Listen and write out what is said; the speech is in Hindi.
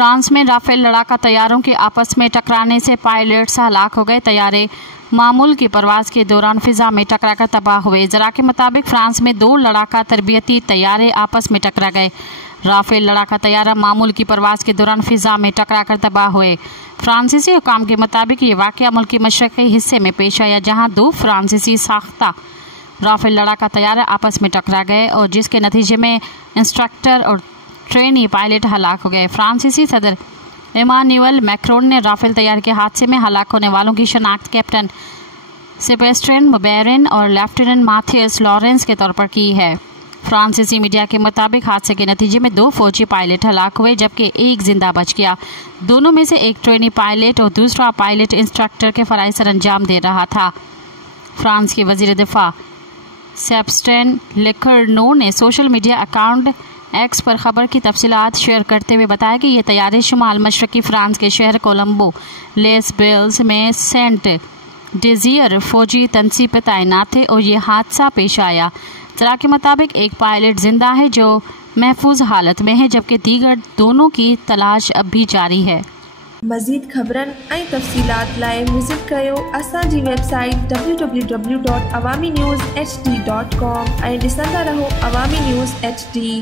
फ्रांस में राफेल लड़ाका तैयारों के आपस में टकराने से पायलट्स हलाक हो गए। तैयारे मामूल की परवाज के दौरान फिजा में टकराकर तबाह हुए। जरा के मुताबिक फ्रांस में 2 लड़ाका तरबियती तैयारे आपस में टकरा गए। राफेल लड़ाका तैयारा मामूल की परवाज के दौरान फिजा में टकराकर तबाह हुए। फ्रांसीसी हुकाम के मुताबिक ये वाक़या मुल्क के मशरक़ी हिस्से में पेश आया, जहाँ 2 फ्रांसीसी साख्ता राफेल लड़ाका तैयारा आपस में टकरा गए और जिसके नतीजे में इंस्ट्रक्टर और ट्रेनी पायलट हलाक हो गए। फ्रांसीसी सदर इमानुएल मैक्रोन ने राफेल तैयार के हादसे में हलाक होने वालों की शनाख्त कैप्टन सेबेस्टियन मुबेरिन और लेफ्टिनेंट माथियस लॉरेंस के तौर पर की है। फ्रांसीसी मीडिया के मुताबिक हादसे के नतीजे में 2 फौजी पायलट हलाक हुए जबकि 1 जिंदा बच गया। दोनों में से एक ट्रेनी पायलट और दूसरा पायलट इंस्ट्रक्टर के फराइज सर अंजाम दे रहा था। फ्रांस के वजीर दिफा सेबेस्टियन लेकर्नो ने सोशल मीडिया अकाउंट एक्स पर खबर की तफसीलात शेयर करते हुए बताया कि ये तैयारे शुमाल मशरकी फ्रांस के शहर कोलंबो लेस बेल्स में सेंट डिजियर फौजी तनसीब पर तैनात थे और ये हादसा पेश आया। जरा के मुताबिक एक पायलट जिंदा है जो महफूज हालत में है जबकि दीगर दोनों की तलाश अब भी जारी है। मज़ीद ख़बरन ऐं तफ़सीलात लाइ विज़िट कयो असांजी वेबसाइट www.awamiNewsHD.com ऐं ॾिसंदा रहो अवामी न्यूज़ HD।